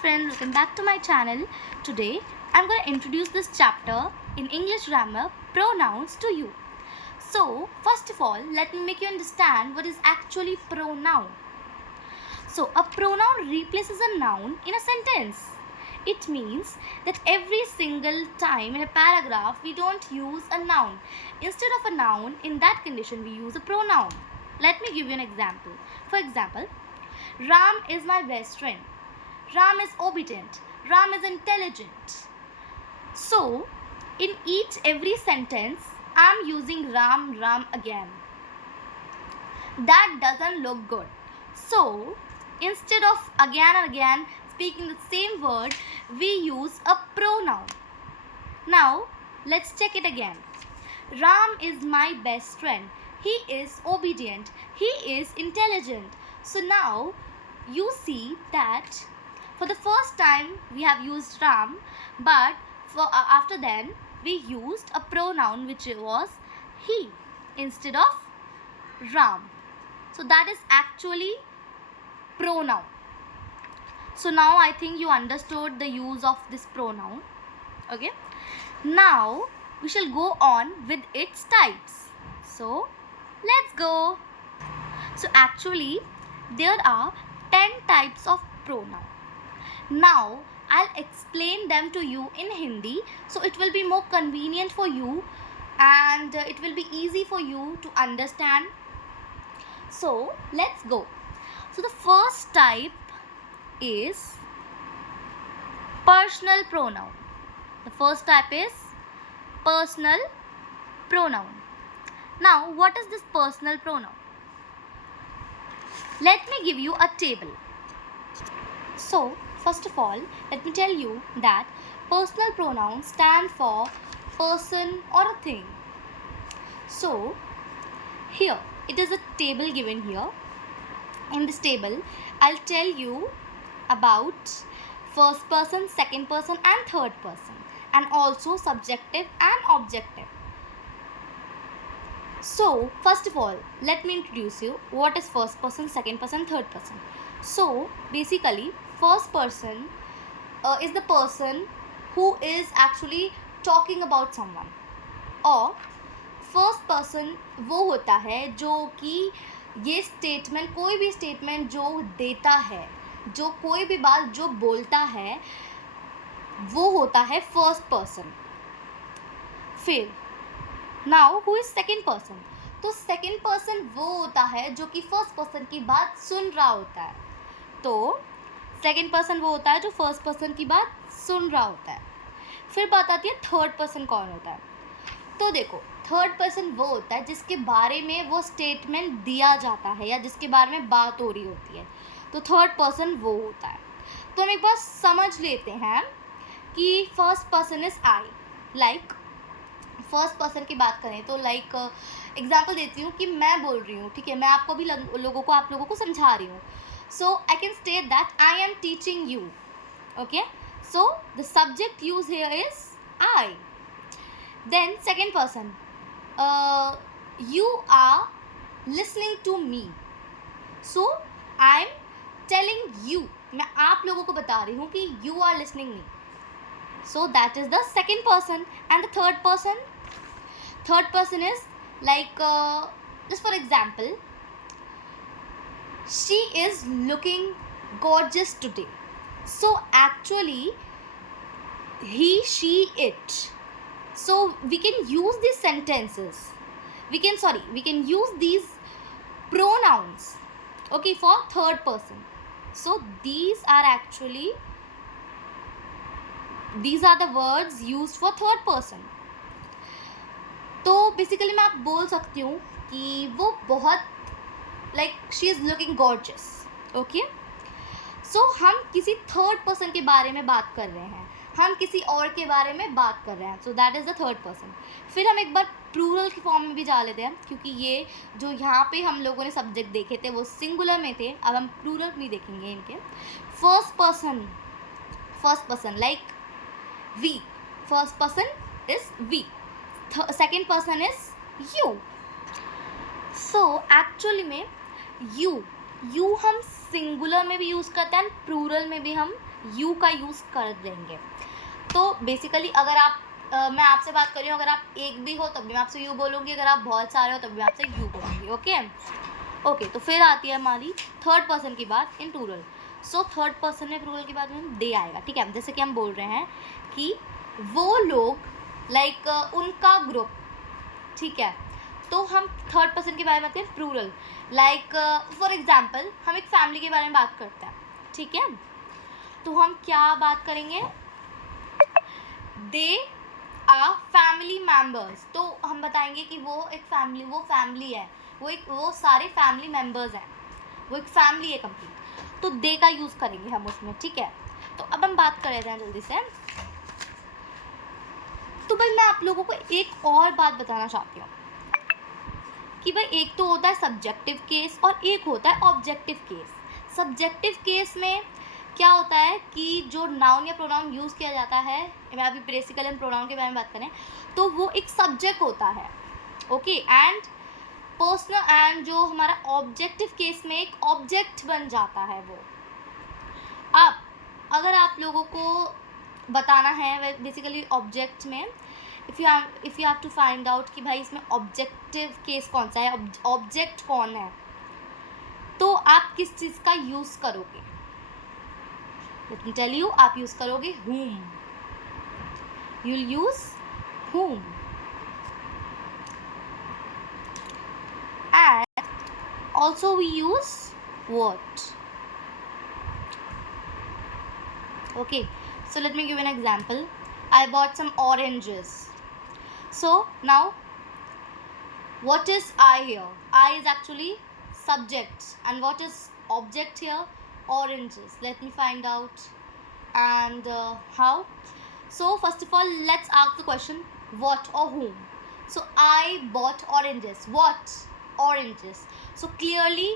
friends, welcome back to my channel. Today I'm going to introduce this chapter in English grammar, pronouns, to you. So first of all, let me make you understand what is actually pronoun. So a pronoun replaces a noun in a sentence. It means that every single time in a paragraph we don't use a noun. Instead of a noun, in that condition we use a pronoun. Let me give you an example. For example, Ram is my best friend. Ram is obedient. Ram is intelligent. So, in every sentence, I am using Ram again. That doesn't look good. So, instead of again and again speaking the same word, we use a pronoun. Now, let's check it again. Ram is my best friend. He is obedient. He is intelligent. So now, you see that for the first time we have used Ram, but after then we used a pronoun which was he instead of Ram. So that is actually pronoun. So now I think you understood the use of this pronoun. Okay. Now we shall go on with its types. So let's go. So actually there are 10 types of pronoun. Now I'll explain them to you in Hindi, so it will be more convenient for you and it will be easy for you to understand. So let's go. So the first type is personal pronoun. The first type is personal pronoun. Now what is this personal pronoun? Let me give you a table. So first of all, let me tell you that personal pronouns stand for person or a thing. So here it is a table given here. In this table, I'll tell you about first person, second person and third person, and also subjective and objective. So first of all, let me introduce you what is first person, second person, third person. So basically first person is the person who is actually talking about someone, और first person वो होता है जो कि ये स्टेटमेंट, कोई भी स्टेटमेंट जो देता है, जो कोई भी बात जो बोलता है, वो होता है फर्स्ट पर्सन. फिर now who is second person? तो सेकेंड पर्सन वो होता है जो कि फर्स्ट पर्सन की बात सुन रहा होता है. तो सेकेंड पर्सन वो होता है जो फर्स्ट पर्सन की बात सुन रहा होता है. फिर बात आती है थर्ड पर्सन कौन होता है. तो देखो, थर्ड पर्सन वो होता है जिसके बारे में वो स्टेटमेंट दिया जाता है या जिसके बारे में बात हो रही होती है. तो थर्ड पर्सन वो होता है. तो हम एक बार समझ लेते हैं कि first person is I. Like first person की बात करें तो लाइक एग्जांपल देती हूँ कि मैं बोल रही हूँ, ठीक है, मैं आपको भी आप लोगों को समझा रही हूँ. So I can state that I am teaching you. Okay, so the subject use here is I. Then second person, you are listening to me. So I'm telling you, मैं आप लोगों को बता रही हूँ कि you are listening me. So that is the second person. And the third person is like just for example, she is looking gorgeous today. So actually he, she, it. So we can use these sentences. We can use these pronouns, okay, for third person. So these are the words used for third person. तो basically मैं आप बोल सकती हूँ कि वो बहुत like she is looking gorgeous. Okay, so हम किसी थर्ड पर्सन के बारे में बात कर रहे हैं, हम किसी और के बारे में बात कर रहे हैं. So that is the third person. फिर हम एक बार प्लूरल की फॉर्म में भी जा लेते हैं, क्योंकि ये जो यहाँ पे हम लोगों ने सब्जेक्ट देखे थे वो सिंगुलर में थे. अब हम प्लूरल भी देखेंगे इनके. First person like we. First person is we. Second person is you. So actually में यू हम सिंगुलर में भी यूज़ करते हैं, प्लूरल में भी हम यू का यूज़ कर देंगे। तो बेसिकली अगर आप मैं आपसे बात कर रही हूँ, अगर आप एक भी हो तब भी मैं आपसे यू बोलूँगी, अगर आप बहुत सारे हो तब भी मैं आपसे यू बोलूँगी। ओके ओके, तो फिर आती है हमारी थर्ड पर्सन की बात in plural. So third person में प्लूरल की बात में दे आएगा, ठीक है। जैसे कि हम बोल रहे हैं कि वो लोग लाइक उनका ग्रुप, ठीक है। तो हम थर्ड पर्सन के बारे में बात करें प्लूरल, लाइक फॉर एग्जाम्पल हम एक फैमिली के बारे में बात करते हैं, ठीक है। तो हम क्या बात करेंगे, दे आर फैमिली मेम्बर्स। तो हम बताएंगे कि वो एक फैमिली, वो फैमिली है, वो सारे फैमिली मेम्बर्स हैं, वो एक फैमिली है कंप्लीट। तो दे का यूज़ करेंगे हम उसमें, ठीक है। तो अब हम बात कर लेते हैं जल्दी से। तो भाई मैं आप लोगों को एक और बात बताना चाहती हूँ कि भाई एक तो होता है सब्जेक्टिव केस और एक होता है ऑब्जेक्टिव केस। सब्जेक्टिव केस में क्या होता है कि जो नाउन या प्रोनाउन यूज़ किया जाता है, मैं अभी बेसिकली हम प्रोनाउन के बारे में बात करें, तो वो एक सब्जेक्ट होता है, ओके। एंड पर्सनल एंड जो हमारा ऑब्जेक्टिव केस में एक ऑब्जेक्ट बन जाता है वो। अब अगर आप लोगों को बताना है बेसिकली ऑब्जेक्ट में, if you have to find out कि भाई इसमें ऑब्जेक्टिव केस कौन सा है, ऑब्जेक्ट कौन है, तो आप किस चीज़ का यूज़ करोगे। लेट मी टेल यू, आप यूज़ करोगे whom, you will use whom। And also we use what। Okay, so let me give you an example. I bought some oranges. So now what is I here? I is actually subject, and what is object here? Oranges. Let me find out. And how? So first of all, let's ask the question, what or whom. So I bought oranges. What? Oranges. So clearly